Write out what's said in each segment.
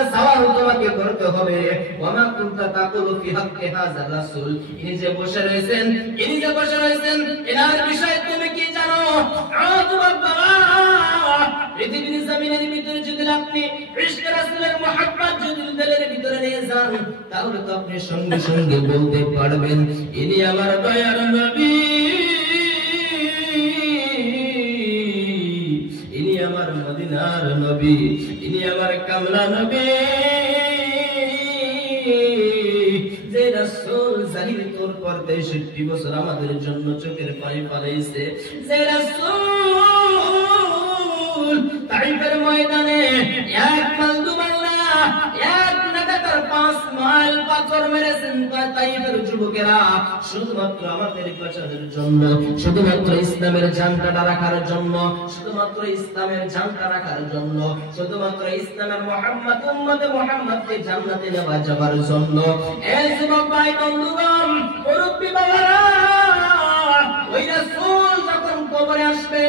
যে সওয়াল তোমাকে করতে হবে। ওয়া মা কুনতা তাকুলু ফি হাক্কি হাযা রাসূল, ইনি যে বসে রয়েছেন এনার বিষয়ে তুমি কি জানো? পৃথিবীর জমিনের ভিতরে যদি আপনি ইশক রাসূলের মুহাব্বত যদি দিলের ভিতরে নিয়ে যান, তাহলে তো আপনি সঙ্গে সঙ্গে বলতে পারবেন ইনি আমার দয়ার নবী, ইনি আমার মদিনার নবী, ইনি আমার কামলা নবী। যে রাসূল জাহির তোর করতে 60 বছর আমাদের জন্য চোখের পানি ফেলাইছে, যে রাসূল তাইফের ময়দানে এক মাইল দুমাইল না, এক লাগাতার 5 মাইল পাথর মেরেছেন তাইফের যুবকেরা, শুধুমাত্র আমাদের বাঁচানোর জন্য, শুধুমাত্র ইসলামের ঝান্ডাটা রাখার জন্য, শুধুমাত্র ইসলামের ঝান্ডা রাখার জন্য, শুধুমাত্র ইসলামের মুহাম্মদ উম্মতে মুহাম্মদকে জান্নাতে নেওয়া যাবার জন্য। এই যুবক ভাই বন্ধুগণ, মুরব্বি বাবারা, ওই রাসূল যখন কবরে আসবে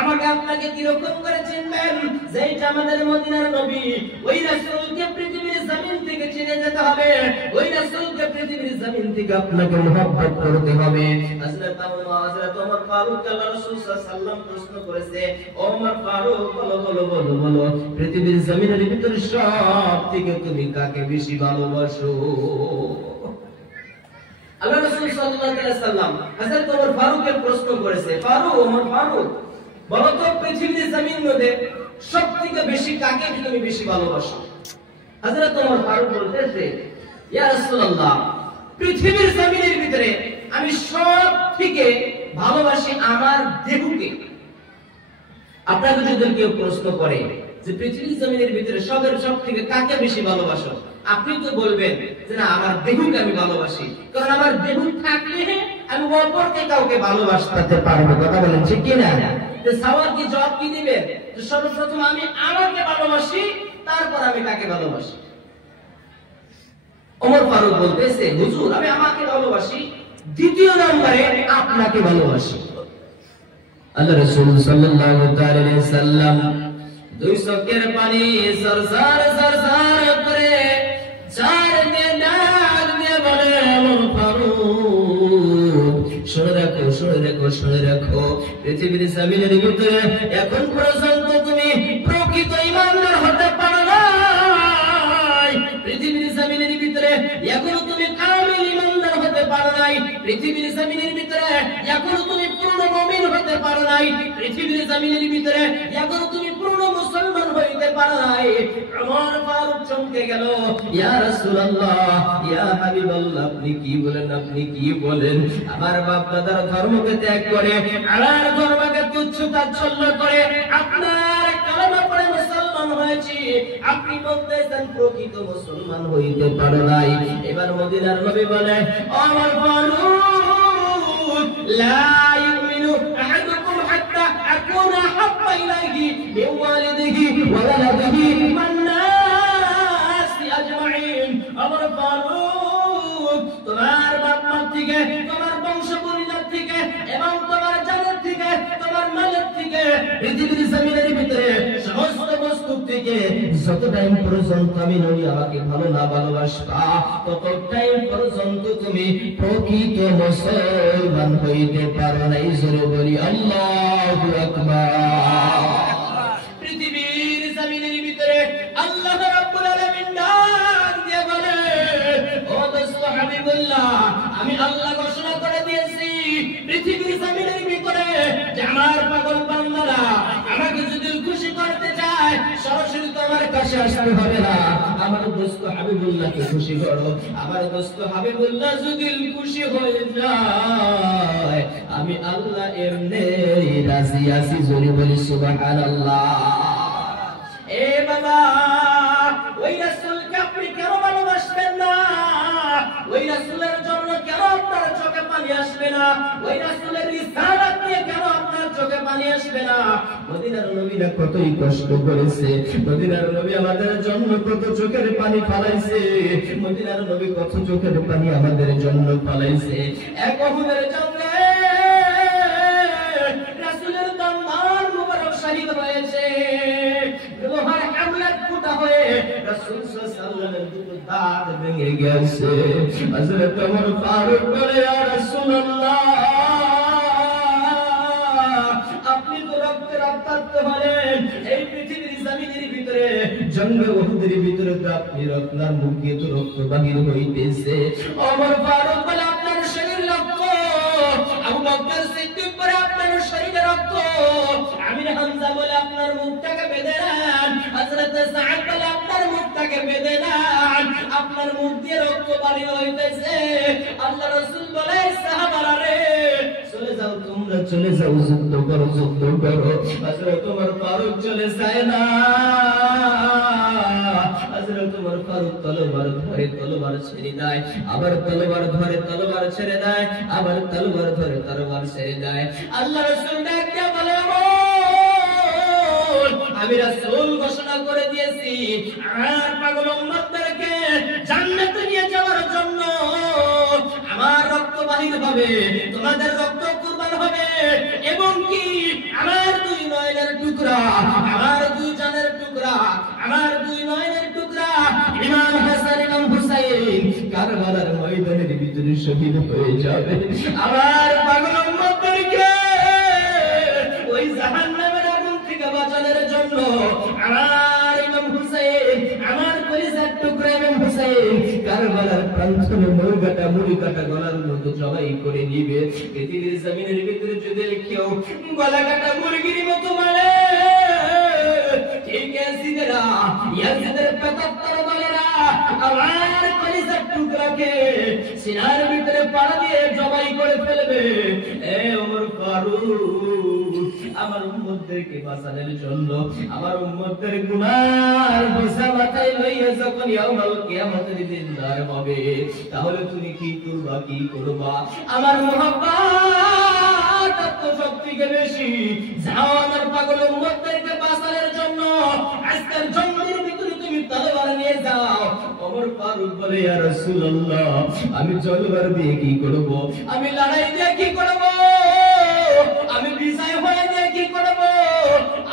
আমাকে আপনাকে কি রকম করে চিনবেন? যেটা আমাদের মদিনার নবী, ওই রাসূলকে পৃথিবীর জমিন থেকে চিনে যেতে হবে, ওই রাসূলকে পৃথিবীর জমিন থেকে আপনাকে মহব্বত করতে হবে। হযরত ওমর ফারুক আল্লাহর রাসূল সাল্লাল্লাহু আলাইহি ওয়াসাল্লাম প্রশ্ন করেছে, ওমর ফারুক বলো বলো বলো বলো, পৃথিবীর জমিনের ভিতরে সব থেকে তুমি কাকে বেশি ভালোবাসো? আল্লাহ রাসূল সাল্লাল্লাহু আলাইহি ওয়াসাল্লাম হযরত ওমর ফারুককে প্রশ্ন করেছে, ওমর ফারুক বলো তো পৃথিবীর জমিন মধ্যে সবথেকে বেশি কাকে তুমি বেশি ভালোবাসো? হযরত ওমর ফারুক বলতেছে, ইয়া রাসূলুল্লাহ, পৃথিবীর জমিনের ভিতরে আমি সব থেকে ভালোবাসি আমার দেহকে। আপনাকে যদি কেউ প্রশ্ন করে যে পৃথিবীর জমিনের ভিতরে সব থেকে কাকে বেশি ভালোবাসো, আপনি তো বলবেন যে না, আমার দেহকে আমি ভালোবাসি, কারণ আমার দেহ থাকলে আমি অপরকে কাউকে ভালোবাসতে পারবো। কথা বলেন ঠিক কি না? যে সওয়াল কি জবাব কি দিবেন? যে সর্বপ্রথম আমি আমাকে ভালোবাসি, তারপর আমি কাকে ভালোবাসি। ওমর ফারুক বলতেছে, হুজুর আমি আমাকে ভালোবাসি, দ্বিতীয় নম্বরে আপনাকে ভালোবাসি। আল্লাহ রাসূল সাল্লাল্লাহু আলাইহি ওয়াসাল্লাম দুই চোখের পানি সরসার সরসার করে চার দিয়ে ডাক দিয়ে বলে, ওমর ফারুক শুনে রাখো, শুনে রাখো, শুনে রাখো, পৃথিবীর জমিনের ভিতরে এখন পর্যন্ত তুমি প্রকৃত ঈমানদার হতে পারো নাই, পৃথিবীর জমিনের ভিতরে এখনো তুমি কামিল ঈমানদার হতে পারো নাই, পৃথিবীর জমিনের ভিতরে এখনো তুমি পূর্ণ মুমিন হতে পারো নাই, পৃথিবীর জমিনের ভিতরে এখনো তুমি পূর্ণ মুসলমান হইতে পারো নাই। ওমর ফারুক চমকে গেল, ইয়া রাসূলুল্লাহ, ইয়া হাবিবাল্লাহ, আপনি কি বলেন, আপনি কি বলেন? আমার বাপ দাদার ধর্মকে ত্যাগ করে, আমার ধর্মকে তুচ্ছ তাচ্ছিল্য করে আপনার কালেমা পড়ে মুসলমান হয়েছি, আপনি বলতেছেন প্রকৃত মুসলমান হইতে পারো নাই। এবার মদিনার নবী বলে, ওমর ফারুক, লা ইউমিনু আহাদুকুম হাত্তা আকুনা হাব্বা ইলাইহি মিন ওয়ালিদিহি ওয়া ওয়ালাদিহি ওয়ান নাসি আজমাইন। ওমর ফারুক, তোমার বাপ মা থেকে, তোমার বংশ পরিবার থেকে এবং তোমার জানের থেকে, তোমার মালের থেকে, পৃথিবীর জমিনের ভিতরে সমস্ত বস্তু থেকে যত টাইম পর্যন্ত আমি নবী আমাকে ভালো না ভালোবাসবা, তত টাইম পর্যন্ত তুমি প্রকৃত মুসলমান হইতে পারো না। জোরে বলি আল্লাহু আকবার। পৃথিবীর জমিনের ভিতরে আল্লাহ রাব্বুল আলামিন ডাক দিয়ে বলে, ও দোস্ত হাবিবুল্লাহ, আমি আল্লাহ ঘোষণা করে দিয়েছি পৃথিবীর জমিনের ভিতরে যে আমার পাগল বান্দারা আমাকে যদি খুশি করতে চায়, সরাসরি তোমার কাছে আসতে হবে না, আমার দোস্ত হাবিবুল্লাহকে খুশি করো। আমার দোস্ত হাবিবুল্লাহ যদি খুশি হয়ে যায়, আমি আল্লাহ এমনি রাজি আছি। জোরে বলি সুবহানাল্লাহ। এ বাবা, ওই রাসূলকে আপনি কেন ভালোবাসবেন না? ওই রাসূলের জন্য কেন আপনার চোখে পানি আসবে না? ওই রাসূলের রিসালাত নিয়ে কেন আপনার চোখে পানি আসবে না? মদিনার নবীরা কতই কষ্ট করেছে, মদিনার নবী আমাদের জন্য কত চোখের পানি ফেলাইছে, মদিনার নবী কত চোখের পানি আমাদের জন্য ফেলাইছে। এক উহুদের জঙ্গে রাসূলের দামান মুবারক শহীদ হয়েছে, লোহার হামলাত ফুটা হয়ে রাসূল সাল্লাল্লাহু আলাইহি ওয়াসাল্লামের দুটো দাঁত ভেঙে গেছে। হযরত ওমর ফারুক বলে, ইয়া রাসূলুল্লাহ, আপনি তো রক্তের রক্তাক্ত হলেন, এই পৃথিবীর জমিনের ভিতরে জঙ্গে উহুদের ভিতরে তো আপনি আপনার মুখ দিয়ে তো রক্ত বাহির হইতেছে। ওমর ফারুক বলে, আপনার শরীর রক্ত, আবু বকর সিদ্দিক বলে আপনার শরীরে রক্ত, আমির হামজা বলে আপনার মুখটাকে বেঁধে নেন, হযরত সাঈদ বলে আপনার মুখটাকে বেঁধে নেন, আপনার মুখ দিয়ে রক্ত বাহির হইতেছে। আল্লাহ রাসূল বলে, সাহাবারা রে, চলে যাও, তোমরা চলে যাও, যুদ্ধ করো, যুদ্ধ করো। হযরত ওমর ফারুক চলে যায় না। হযরত ওমর ফারুক তলোয়ার ধরে তলোয়ার ছেড়ে দেয়, আবার তলোয়ার ধরে তলোয়ার ছেড়ে দেয়, আবার তলোয়ার ধরে তলোয়ার ছেড়ে দেয়। আল্লাহ রাসূল ডাকতে বলে, আমি রাসূল ঘোষণা করে দিয়েছি আমার পাগল উম্মতদেরকে জান্নাতে নিয়ে যাওয়ার জন্য আমার রক্ত বাহির হবে, তোমাদের রক্ত কুরবান হবে, এবং কি আমার দুই নয়নের টুকরা, আমার দুই জানের টুকরা, আমার দুই নয়নের টুকরা ইমাম হাসান ইমাম হুসাইন কারবালার ময়দানের ভিতরে শহীদ হয়ে যাবে। আমার পাগল উম্মতদেরকে ওই জাহান্নামের আগুন থেকে বাঁচানোর জন্য আমার ইমাম হুসাইন, আমার কলিজার টুকরা ইমাম হুসাইন কারবালার প্রান্তরে মুড়ি কাটা গলার মতো জবাই করে নিবে। পৃথিবীর জমিনের ভিতরে যদি কেউ গলা কাটা মুরগির মতো মারে, ঠিক ইয়াজিদেরা, ইয়াজিদের পেতাত্তর দলেরা আমার কলিজার টুকরাকে সিনার ভিতরে পাড়া দিয়ে জবাই করে ফেলবে। এ ওমর ফারুক, আমার উম্মতদেরকে বাঁচানোর জন্য, আমার উম্মতদের গুনার বোঝা মাথায় লইয়া যখন ইয়াউমুল কিয়ামতের দিন দাঁড় হবে, তাহলে তুমি কি করবা, কি করবা? আমার মহব্বত আত্মশক্তিকে বেশি, যাও আমার পাগল উম্মতদেরকে বাঁচানোর জন্য আজকের জঙ্গলের ভিতরে তুমি তলোয়ার নিয়ে যাও। ওমর ফারুক বলে, ইয়া রাসূলুল্লাহ, আমি তলোয়ার দিয়ে কি করব? আমি লড়াই দিয়ে কি করব? আমি বিজয় হয়ে দিয়ে কি করব?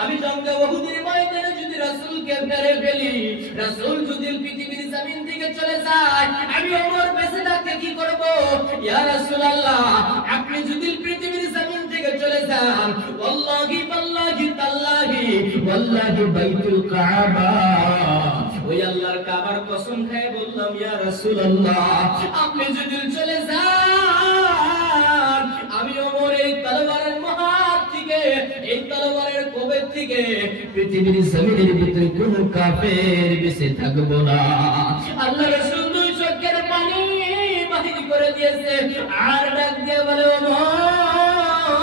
আমি জঙ্গে উহুদের ময়দানে যদি রাসূলকে মেরে ফেলি, রাসূল যদি পৃথিবীর জমিন থেকে চলে যায়, আমি ওমর বেঁচে থাকতে কি করব? ইয়া রাসূলুল্লাহ, আপনি যদি পৃথিবীর জমিন থেকে চলে যান, ওয়াল্লাহি ওয়াল্লাহি তাল্লাহি ওয়াল্লাহি বাইতুল কাবা, ওই আল্লাহর কাবার কসম খেয়ে বললাম, ইয়া রাসূলুল্লাহ, আপনি যদি চলে যান, আমি ওমর এই তলোয়ারের মহাত থেকে, এই তলোয়ারের কোবের থেকে পৃথিবীর জমিনের ভিতরে কোন কাফের বেঁচে থাকবো না। আল্লাহ রাসূল দুই চোখের পানি বাহির করে দিয়েছে, আর ডাক দিয়ে বলে, ওমর,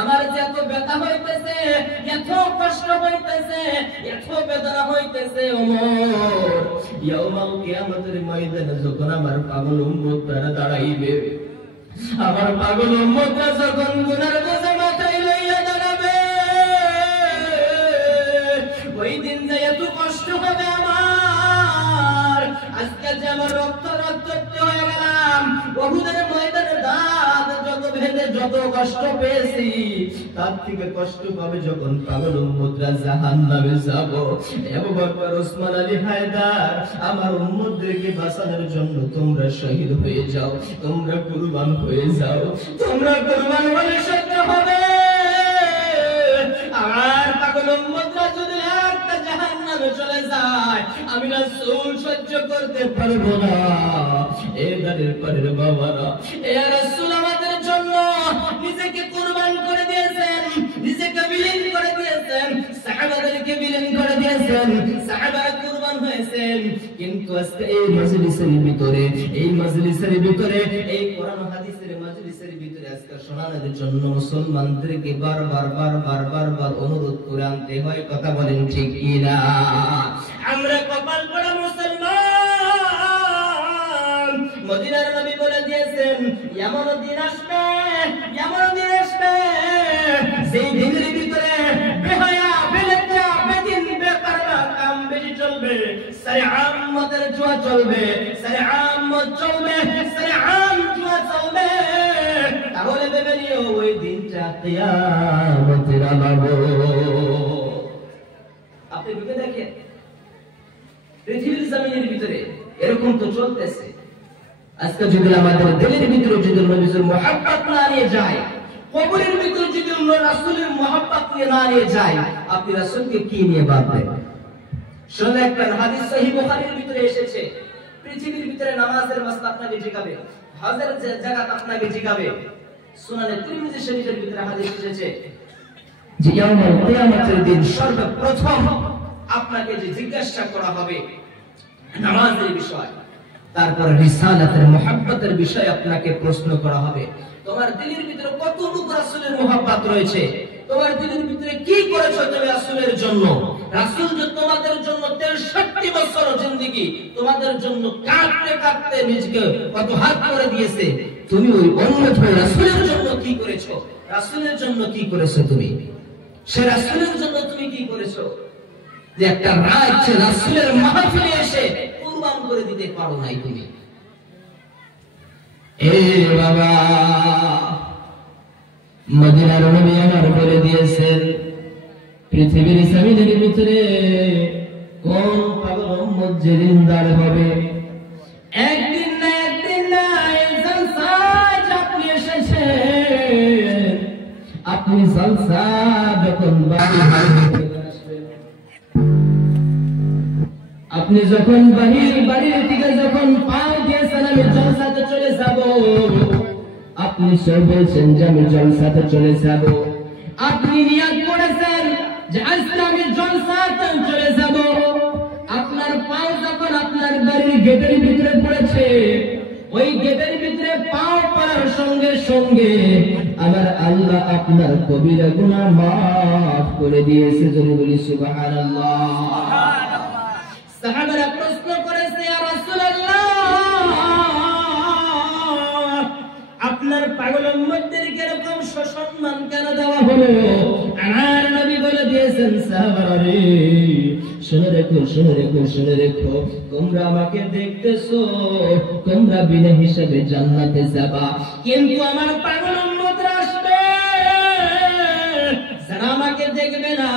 আমার যে এত ব্যথা হইতেছে, এত কষ্ট হইতেছে, এত বেদনা হইতেছে, ওমর, ইয়াউমুল কিয়ামতের ময়দানে যখন আমার পাগল উম্মতরা দাঁড়াইবে, আমার পাগল উম্মতরা যখন গুনার বোঝা মাথায় লইয়া দাঁড়াবে, ওই দিন যে এত কষ্ট হবে আমার, আজকে যে আমার রক্ত রক্তাক্ত হয়ে গেলাম, উহুদের ময়দানে দাঁত যত ভেঙে যত কষ্ট পেয়েছি, তার থেকে কষ্ট পাবে যখন পাগল উম্মতরা জাহান্নামে যাব। আবু বকর, ওসমান আলী, হায়দার, আমার উম্মতদেরকে বাঁচানোর জন্য তোমরা শহীদ হয়ে যাও, তোমরা কুরবান হয়ে যাও, তোমরা কুরবান হলে সত্য হবে। আমার পাগল উম্মতরা যদি একটা জাহান্নামে চলে যায়, আমি রাসূল সহ্য করতে পারবো না। এ দাঁড়ের পরের বাবারা, এ রাসূল আমাদের জন্য নিজেকে কুরবান করে দিয়েছেন, নিজেকে বিলীন করে দিয়েছেন, সাহাবাদেরকে বিলীন করে দিয়েছেন, সাহাবারা কুরবান হয়েছেন। কিন্তু আজকে এই মজলিসের ভিতরে, এই মজলিসের ভিতরে, এই কোরআন হাদিসের মজলিসের ভিতরে আজকে শোনানোর জন্য মুসলমানদেরকে বারবার অনুরোধ করে আনতে হয়। কথা বলেন ঠিক কি না? আমরা কপাল পড়া মুসলমান। মদিনার নবী বলে দিয়েছেন, এমন দিন আসবে, এমন দিন আসবে, সেই দিনের ভিতরে বেহায়া, বেলজ্জা, বেদিন, বেপরোয়া কাম বেশি চলবে, সারে আম্মতের জুয়া চলবে, সারে আম্মত চলবে, সারে আম জুয়া চলবে। তাহলে ভেবে নিও ওই দিনটা কিয়ামতের আলামত। আপনি ভেবে দেখেন, এরকম তো চলতেছে। আজকে যদি আমাদের দিলের ভিতরে যদি নবীর মুহাব্বত না নিয়ে যায়, কবরের ভিতরে যদি রাসূলের মুহাব্বত নিয়ে না নিয়ে যায়, আপনি রাসূলকে কি নিয়ে ভাববেন? শুনে একটা হাদিস সহিহ বুখারীর ভিতরে এসেছে, পৃথিবীর ভিতরে নামাজের মাসলা আপনাকে জিগাবে, হজের জাকাত আপনাকে জিগাবে। সুনানে তিরমিজি শরীফের ভিতরে হাদিস এসেছে যে ইয়াউমুল কিয়ামতের দিন সর্বপ্রথম আপনাকে যে জিজ্ঞাসা করা হবে নামাজের বিষয়, তারপর রিসালাতের মুহাব্বতের বিষয় আপনাকে প্রশ্ন করা হবে। তোমার দিলের ভিতরে কতটুকু রাসূলের মুহাব্বত রয়েছে, তোমার দিলের ভিতরে কি করেছো তুমি রাসূলের জন্য? রাসূল যে তোমাদের জন্য 63 বছর জিন্দেগি তোমাদের জন্য কাঁদতে কাঁদতে নিজেকে কত হাত করে দিয়েছে, তুমি ওই উম্মত হয়ে রাসূলের জন্য কি করেছো? রাসূলের জন্য কি করেছো তুমি? সে রাসূলের জন্য তুমি কি করেছো? যে একটা রাত রাসূলের মাহফিলে এসে কুরবান করে দিতে পারো নাই তুমি। এ বাবা, মদিনার নবী আমার বলে দিয়েছেন পৃথিবীর জমিনের ভিতরে কোন পাগল উম্মত যেদিন দাঁড় হবে, একদিন না একদিন না এই জলসায় আপনি এসেছেন, আপনি জলসা যখন বাড়ি আসবেন, আপনি যখন বাড়ির থেকে যখন পাও দিয়েছেন আমি জলসাতে চলে যাব, আপনি সব বলছেন যে আমি জলসাতে চলে যাব, আপনি নিয়ত করেছেন যে আজকে আমি জলসাতে চলে যাব, আপনার পাও যখন আপনার বাড়ির গেটের ভিতরে পড়েছে, ওই গেটের ভিতরে পাও পড়ার সঙ্গে সঙ্গে আমার আল্লাহ আপনার কবিরা গুনাহ মাফ করে দিয়েছে। জোরে বলি সুবহানাল্লাহ। সাহাবারা প্রশ্ন করেছে, ইয়া রাসূলুল্লাহ, আপনার পাগল উম্মতদেরকে এরকম সম্মান কেন দেওয়া হলো? আমার নবী বলে দিয়েছেন, সাহাবারা রে, শুনে রেখো, শুনে রেখো, শুনে রেখো, তোমরা আমাকে দেখতেছো, তোমরা বিনা হিসাবে জান্নাতে যাবা, কিন্তু আমার পাগল উম্মতরা আসবে যারা আমাকে দেখবে না,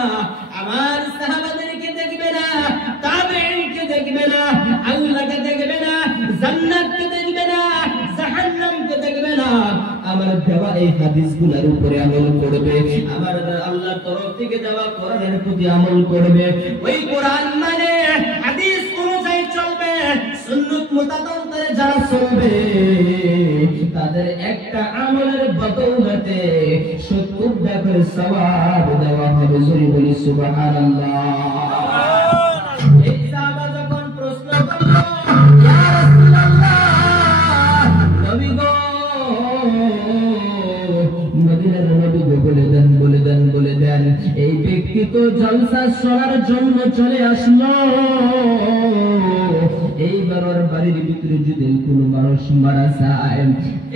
আমার সাহাবাদেরকে দেখবে না, তাবেঈনকে দেখবে না, আল্লাহকে দেখবে না, জান্নাতকে দেখবে না, জাহান্নামকে দেখবে না, আমার দেওয়া এই হাদিসগুলোর উপরে আমল করবে, আমার আল্লাহর তরফ থেকে দেওয়া কোরআনের প্রতি আমল করবে, ওই কোরআন মানে হাদিস অনুযায়ী চলবে, সুন্নাত মোতাবেক যারা চলবে তাদের একটা আমলের বদৌলতে 70টা করে সওয়াব দেওয়া হবে। জোরে বলি সুবহানাল্লাহ। এই সাহাবা যখন প্রশ্ন করলো, ইয়া রাসূলুল্লাহ, নবী গো, মদিনার নবী গো, বলে দেন এই ব্যক্তি তো জলসা শোনার জন্য চলে আসলো, এইবার ওর বাড়ির ভিতরে যদি কোনো মানুষ মারা যায়,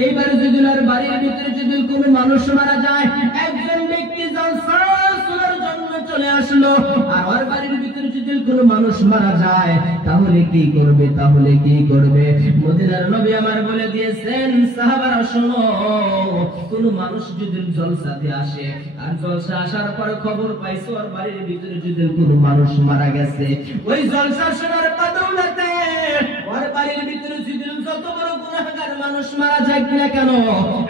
এইবার যদি ওর বাড়ির ভিতরে যদি কোনো মানুষ মারা যায়, একজন ব্যক্তি জলসা শোনার জন্য চলে আসলো, আর ওর বাড়ির ভিতরে যদি কোনো মানুষ মারা যায়, তাহলে কি করবে? তাহলে কি করবে? মদিনার নবী আমার বলে দিয়েছেন, সাহাবারা শোনো, কোন মানুষ যদি জলসাতে আসে, আর জলসা আসার পর খবর পাইছো ওর বাড়ির ভিতরে যদি কোনো মানুষ মারা গেছে, ওই জলসা শোনার বদৌলতে ওর বাড়ির ভিতরে যদি যত বড় গুনাহগার মানুষ মারা যাক না কেন,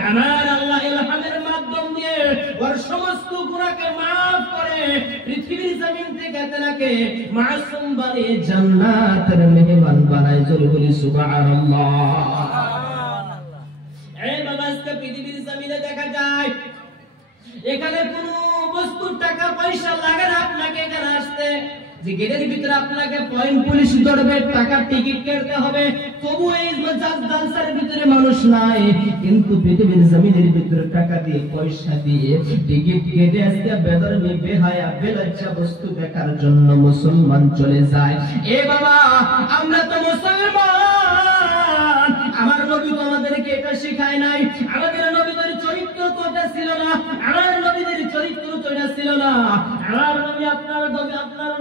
আমার আল্লাহ ইলহামের মাধ্যম দিয়ে ওর সমস্ত গুনাহকে maaf করে পৃথিবীর জমিন থেকে তাকে মাসুম বানিয়ে জান্নাতের মেহমান বানায়। জোরে বলি সুবহানাল্লাহ। এই বাবা, আজকে পৃথিবীর জমিনে দেখা যায় এখানে কোনো বস্তু টাকা পয়সা লাগে না আপনাকে এখানে আসতে, যে গেটের ভিতরে আপনাকে পয়েন্ট পুলিশ ধরবে, টাকা টিকিট কাটতে হবে, তবু এই জলসার ভিতরে মানুষ নাই, কিন্তু পৃথিবীর জমিনের ভিতরে টাকা দিয়ে পয়সা দিয়ে টিকিট কেটে আজকে বেদরনি বেহায়া বেলজ্জা বস্তু দেখার জন্য মুসলমান চলে যায়। এ বাবা, আমরা তো মুসলমান, আমার নবী তো আমাদেরকে এটা শেখায় নাই, আমাদের নবীদের চরিত্র তো এটা ছিল না, আমার নবীদের চরিত্র তো এটা ছিল না, আমার নবী আপনার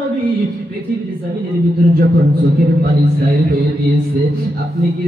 নবী পৃথিবীর জমিনের ভিতরে যখন চোখের পানি ছাই হয়ে দিয়েছে, আপনি কি